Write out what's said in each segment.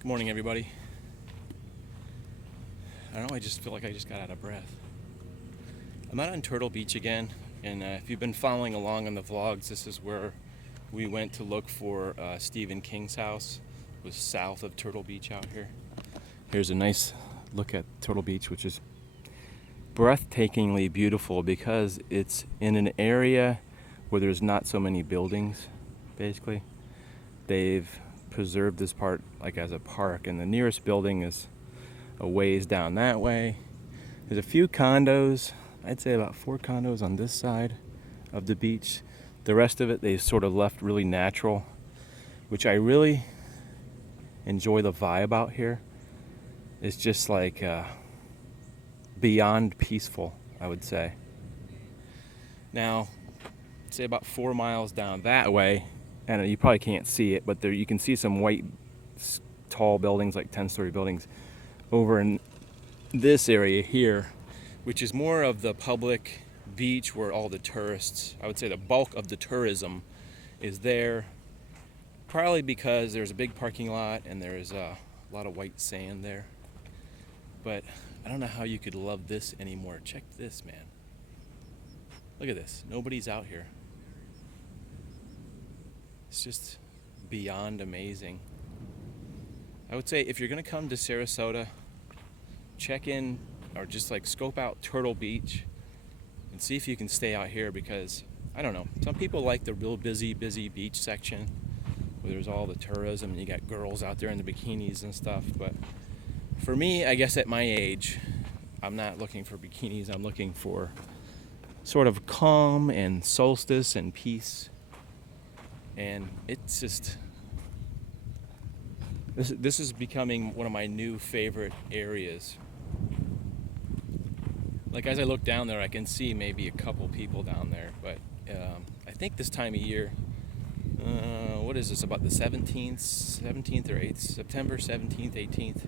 Good morning, everybody. I don't know, I just feel like I just got out of breath. I'm out on Turtle Beach again, and if you've been following along on the vlogs, this is where we went to look for Stephen King's house. It was south of Turtle Beach out here. Here's a nice look at Turtle Beach, which is breathtakingly beautiful because it's in an area where there's not so many buildings, basically. They've preserved this part like as a park, and the nearest building is a ways down that way. There's a few condos, I'd say about 4 condos on this side of the beach. The rest of it they sort of left really natural, which I really enjoy the vibe out here. It's just like beyond peaceful, I would say. Now, say about 4 miles down that way, and you probably can't see it, but there you can see some white tall buildings, like 10-story buildings, over in this area here, which is more of the public beach where all the tourists, I would say the bulk of the tourism is there, probably because there's a big parking lot and there's a lot of white sand there. But I don't know how you could love this anymore. Check this, man. Look at this. Nobody's out here. It's just beyond amazing. I would say if you're going to come to Sarasota, check in or just like scope out Turtle Beach and see if you can stay out here, because I don't know, some people like the real busy beach section where there's all the tourism and you got girls out there in the bikinis and stuff. But for me, I guess at my age, I'm not looking for bikinis. I'm looking for sort of calm and solstice and peace. And it's just, this is becoming one of my new favorite areas. Like as I look down there, I can see maybe a couple people down there, but I think this time of year, what is this, about the 17th or 8th, September 17th, 18th.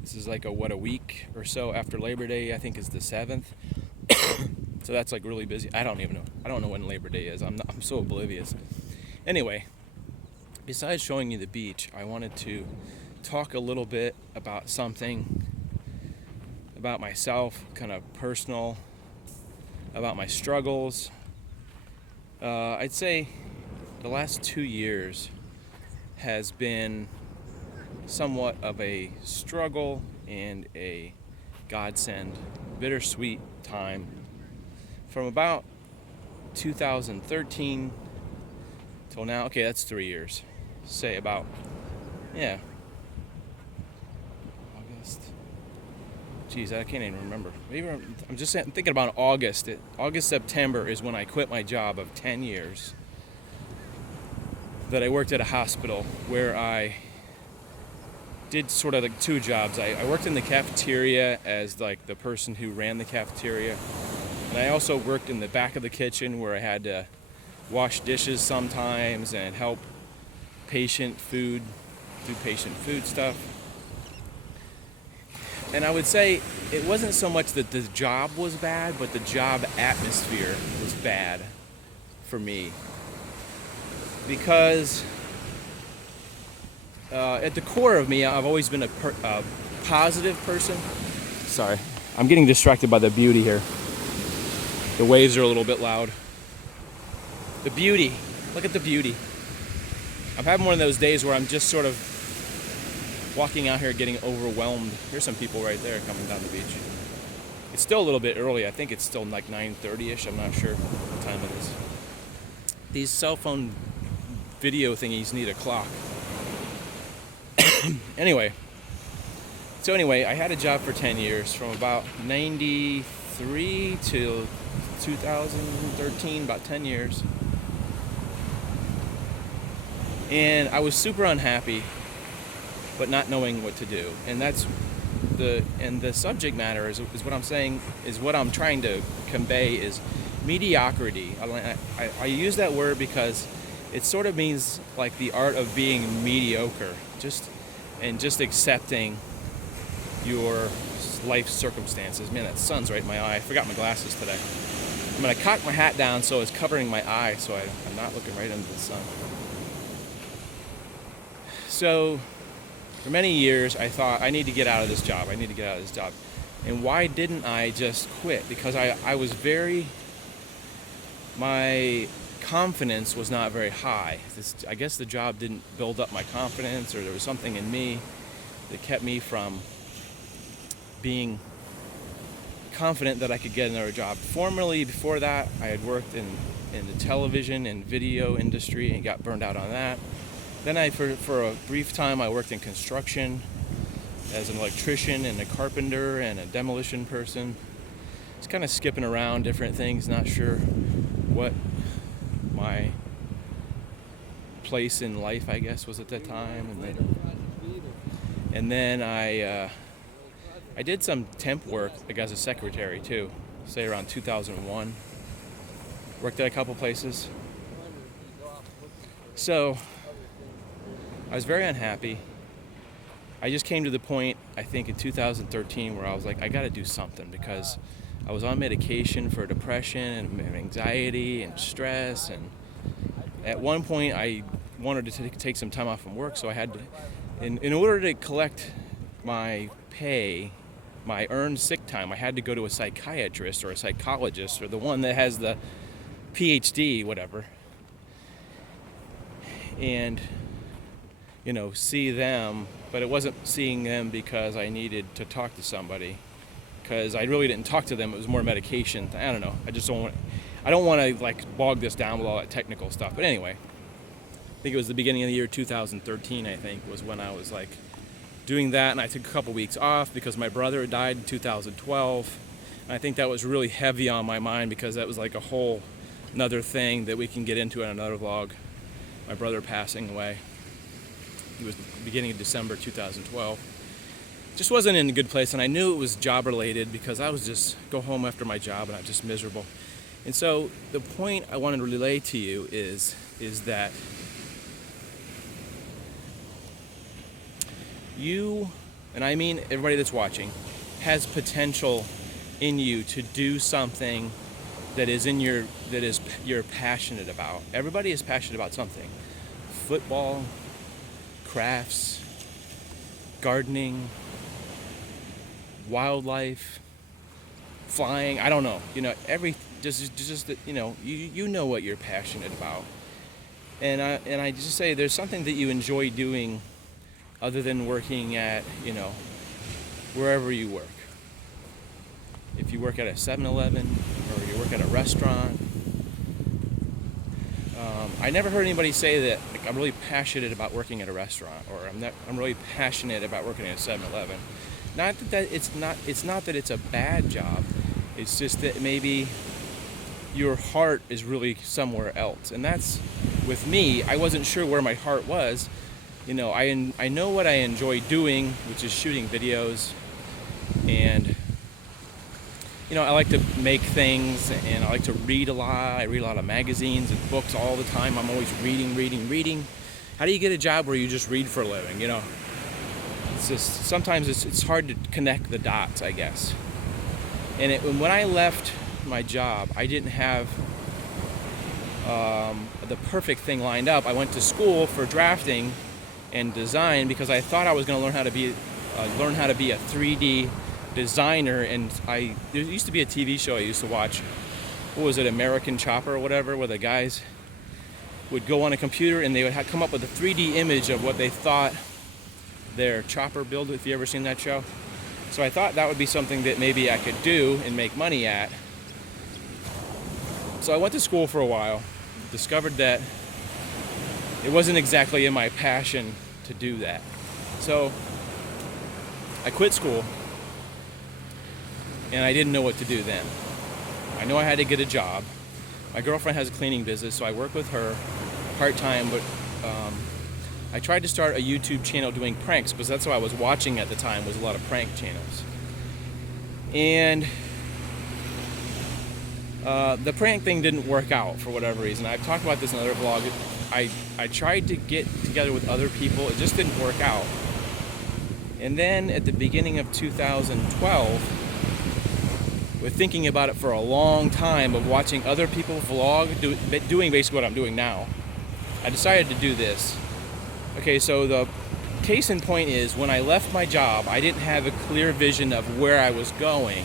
This is like a week or so after Labor Day, I think is the 7th. So that's like really busy. I don't even know. I don't know when Labor Day is. I'm so oblivious. Anyway, besides showing you the beach, I wanted to talk a little bit about something about myself, kind of personal, about my struggles. I'd say the last 2 years has been somewhat of a struggle and a godsend, bittersweet time. From about 2013 till now, okay, that's 3 years. Say about, yeah, August. Geez, I can't even remember. Maybe I'm just thinking about August. September is when I quit my job of 10 years that I worked at a hospital where I did sort of like 2 jobs. I worked in the cafeteria as like the person who ran the cafeteria. And I also worked in the back of the kitchen where I had to wash dishes sometimes and help do patient food stuff. And I would say it wasn't so much that the job was bad, but the job atmosphere was bad for me. Because at the core of me, I've always been a positive person. Sorry, I'm getting distracted by the beauty here. The waves are a little bit loud. The beauty. Look at the beauty. I'm having one of those days where I'm just sort of walking out here getting overwhelmed. Here's some people right there coming down the beach. It's still a little bit early. I think it's still like 9:30ish. I'm not sure what time it is. These cell phone video thingies need a clock. Anyway, I had a job for 10 years, from about 93 to 2013, about 10 years. And I was super unhappy, but not knowing what to do. And that's the subject matter is what I'm saying, is what I'm trying to convey is mediocrity. I use that word because it sort of means like the art of being mediocre, just accepting your life circumstances. Man, that sun's right in my eye. I forgot my glasses today. I'm gonna cock my hat down so it's covering my eye, so I'm not looking right into the sun. So For many years, I thought, I need to get out of this job. I need to get out of this job. And why didn't I just quit? Because I was my confidence was not very high. I guess the job didn't build up my confidence, or there was something in me that kept me from being confident that I could get another job. Formerly, before that, I had worked in the television and video industry and got burned out on that. Then for a brief time, I worked in construction as an electrician and a carpenter and a demolition person. Just kind of skipping around different things, not sure what my place in life, I guess, was at that time. And then I did some temp work, like as a secretary too, say around 2001. Worked at a couple places. So I was very unhappy. I just came to the point, I think in 2013, where I was like, I gotta do something, because I was on medication for depression and anxiety and stress, and at one point I wanted to take some time off from work, so I had to, in order to collect my pay, my earned sick time, I had to go to a psychiatrist or a psychologist, or the one that has the PhD, whatever, and see them. But it wasn't seeing them because I needed to talk to somebody, because I really didn't talk to them. It was more medication. I don't know. I don't want to like bog this down with all that technical stuff. But anyway, I think it was the beginning of the year 2013, I think, was when I was like doing that. And I took a couple weeks off because my brother died in 2012. And I think that was really heavy on my mind, because that was like a whole another thing that we can get into in another vlog. My brother passing away. It was the beginning of December 2012. Just wasn't in a good place, and I knew it was job related, because I was just go home after my job and I was just miserable. And so the point I wanted to relay to you is that you, and I mean everybody that's watching, has potential in you to do something that you're passionate about. Everybody is passionate about something. Football, crafts, gardening, wildlife, flying. I don't know. Just you know what you're passionate about. And I just say there's something that you enjoy doing other than working at wherever you work. If you work at a 7-Eleven or you work at a restaurant. I never heard anybody say that, like, I'm really passionate about working at a restaurant, or I'm really passionate about working at a 7-Eleven. It's not that it's a bad job. It's just that maybe your heart is really somewhere else. And that's, with me, I wasn't sure where my heart was. I know what I enjoy doing, which is shooting videos, and I like to make things, and I like to read a lot. I read a lot of magazines and books all the time. I'm always reading. How do you get a job where you just read for a living? It's just, sometimes it's hard to connect the dots, I guess. And when I left my job, I didn't have the perfect thing lined up. I went to school for drafting and design because I thought I was going to learn how to be a 3D designer. And there used to be a TV show I used to watch. What was it, American Chopper or whatever, where the guys would go on a computer and they would come up with a 3D image of what they thought their chopper build, if you ever seen that show. So I thought that would be something that maybe I could do and make money at. So I went to school for a while, discovered that it wasn't exactly in my passion to do that. So I quit school, and I didn't know what to do then. I know I had to get a job. My girlfriend has a cleaning business, so I work with her part-time, but I tried to start a YouTube channel doing pranks, because that's what I was watching at the time, was a lot of prank channels. And the prank thing didn't work out for whatever reason. I've talked about this in another vlog. I tried to get together with other people. It just didn't work out. And then at the beginning of 2012, with thinking about it for a long time, of watching other people vlog, doing basically what I'm doing now, I decided to do this. Okay, so case in point is when I left my job, I didn't have a clear vision of where I was going.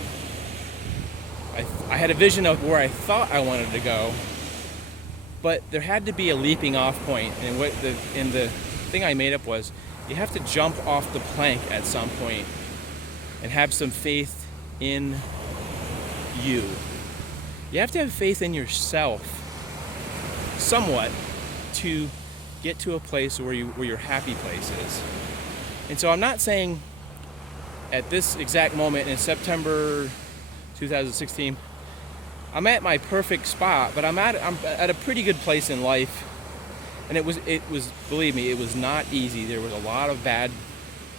I had a vision of where I thought I wanted to go, but there had to be a leaping off point. And the thing I made up was, you have to jump off the plank at some point and have some faith in you. You have to have faith in yourself somewhat to get to a place where your happy place is. And so I'm not saying at this exact moment in September 2016 I'm at my perfect spot, but I'm at a pretty good place in life. And it was believe me, it was not easy. There was a lot of bad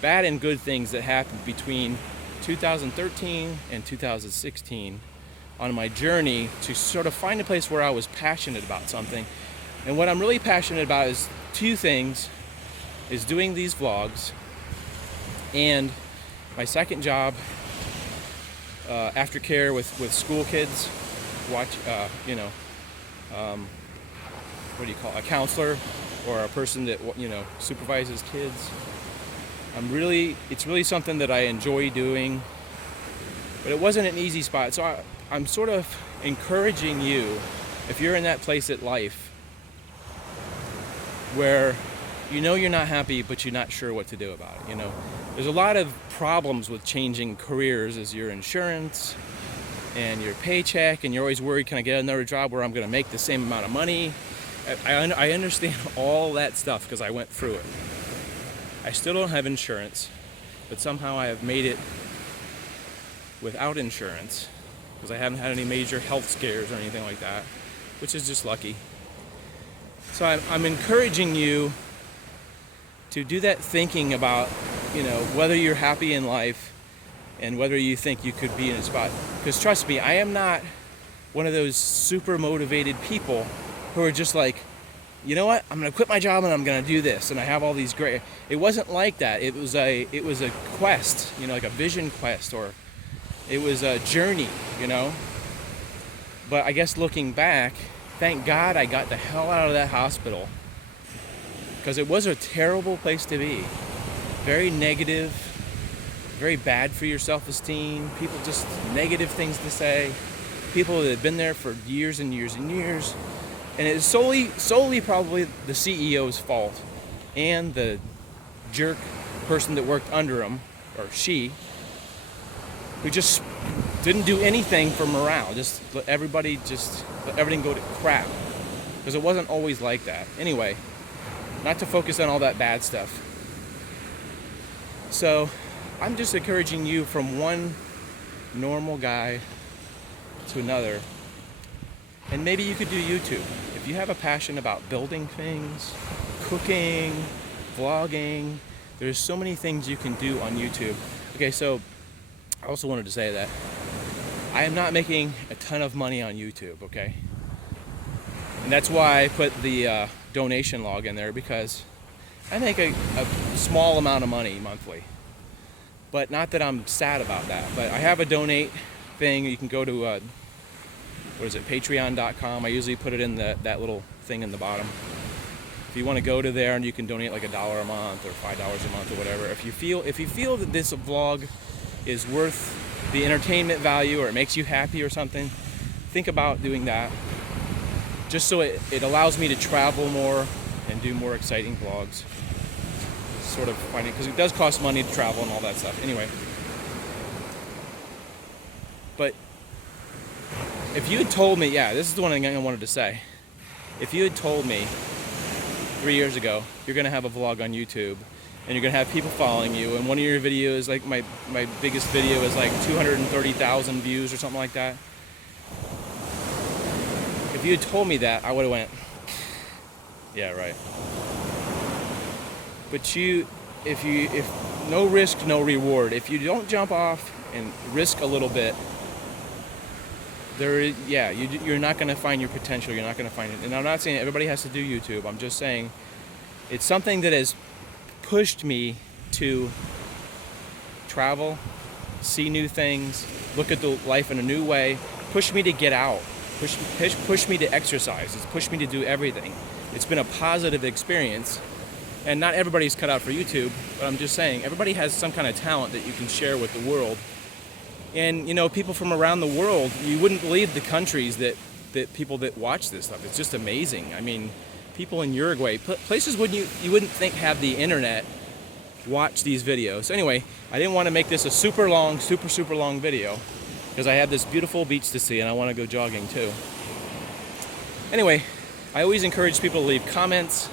and good things that happened between 2013 and 2016 on my journey to sort of find a place where I was passionate about something. And what I'm really passionate about is two things, is doing these vlogs and my second job, aftercare with school kids, what do you call it? A counselor or a person that supervises kids. It's really something that I enjoy doing, but it wasn't an easy spot. So I'm sort of encouraging you, if you're in that place at life where you're not happy, but you're not sure what to do about it. There's a lot of problems with changing careers, as your insurance and your paycheck, and you're always worried, can I get another job where I'm going to make the same amount of money? I understand all that stuff because I went through it. I still don't have insurance, but somehow I have made it without insurance because I haven't had any major health scares or anything like that, which is just lucky. So I'm encouraging you to do that thinking about, whether you're happy in life and whether you think you could be in a spot. Because trust me, I am not one of those super motivated people who are just like, you know what, I'm going to quit my job and I'm going to do this. And I have all these great... It wasn't like that. It was a quest, like a vision quest, or it was a journey, But I guess looking back, thank God I got the hell out of that hospital, because it was a terrible place to be. Very negative, very bad for your self-esteem. People just negative things to say. People that had been there for years and years and years. And it's solely probably the CEO's fault and the jerk person that worked under him, or she, who just didn't do anything for morale. Just let everything go to crap. Because it wasn't always like that. Anyway, not to focus on all that bad stuff. So I'm just encouraging you from one normal guy to another. And maybe you could do YouTube. If you have a passion about building things, cooking, vlogging, there's so many things you can do on YouTube. Okay, so I also wanted to say that I am not making a ton of money on YouTube, okay? And that's why I put the donation log in there, because I make a small amount of money monthly. But not that I'm sad about that, but I have a donate thing. You can go to patreon.com. I usually put it in that little thing in the bottom. If you want to go to there, and you can donate like $1 a month or $5 a month or whatever. If you feel that this vlog is worth the entertainment value, or it makes you happy or something, think about doing that. Just so it allows me to travel more and do more exciting vlogs. Sort of finding, because it does cost money to travel and all that stuff. Anyway, but if you had told me, this is the one thing I wanted to say. If you had told me 3 years ago, you're going to have a vlog on YouTube, and you're going to have people following you, and one of your videos, like my biggest video is like 230,000 views or something like that. If you had told me that, I would have went, yeah, right. But if no risk, no reward. If you don't jump off and risk a little bit, you're not going to find your potential. You're not going to find it. And I'm not saying everybody has to do YouTube. I'm just saying it's something that has pushed me to travel, see new things, look at the life in a new way, push me to get out, push me to exercise. It's pushed me to do everything. It's been a positive experience. And not everybody's cut out for YouTube, but I'm just saying, everybody has some kind of talent that you can share with the world. And, you know, people from around the world, you wouldn't believe the countries that people that watch this stuff. It's just amazing. I mean, people in Uruguay, places you wouldn't think have the internet, watch these videos. So anyway, I didn't want to make this a super long video, because I have this beautiful beach to see and I want to go jogging too. Anyway, I always encourage people to leave comments,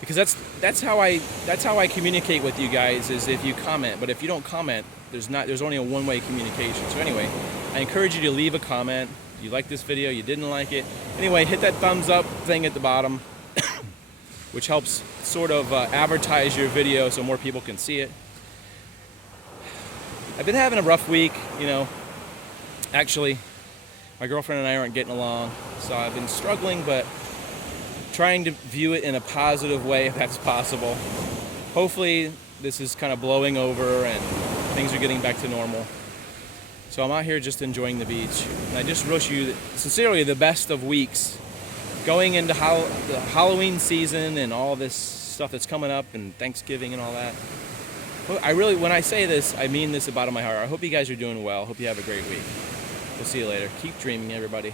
because that's how I communicate with you guys, is if you comment. But if you don't comment, there's only a one-way communication. So anyway, I encourage you to leave a comment. You like this video, you didn't like it. Anyway, hit that thumbs up thing at the bottom, which helps sort of advertise your video so more people can see it. I've been having a rough week, you know. Actually, my girlfriend and I aren't getting along, so I've been struggling, but trying to view it in a positive way if that's possible. Hopefully this is kind of blowing over and things are getting back to normal. So I'm out here just enjoying the beach, and I just wish you sincerely the best of weeks going into the Halloween season and all this stuff that's coming up, and Thanksgiving and all that. When I say this, I mean this out of my heart. I hope you guys are doing well. Hope you have a great week. We'll see you later. Keep dreaming, everybody.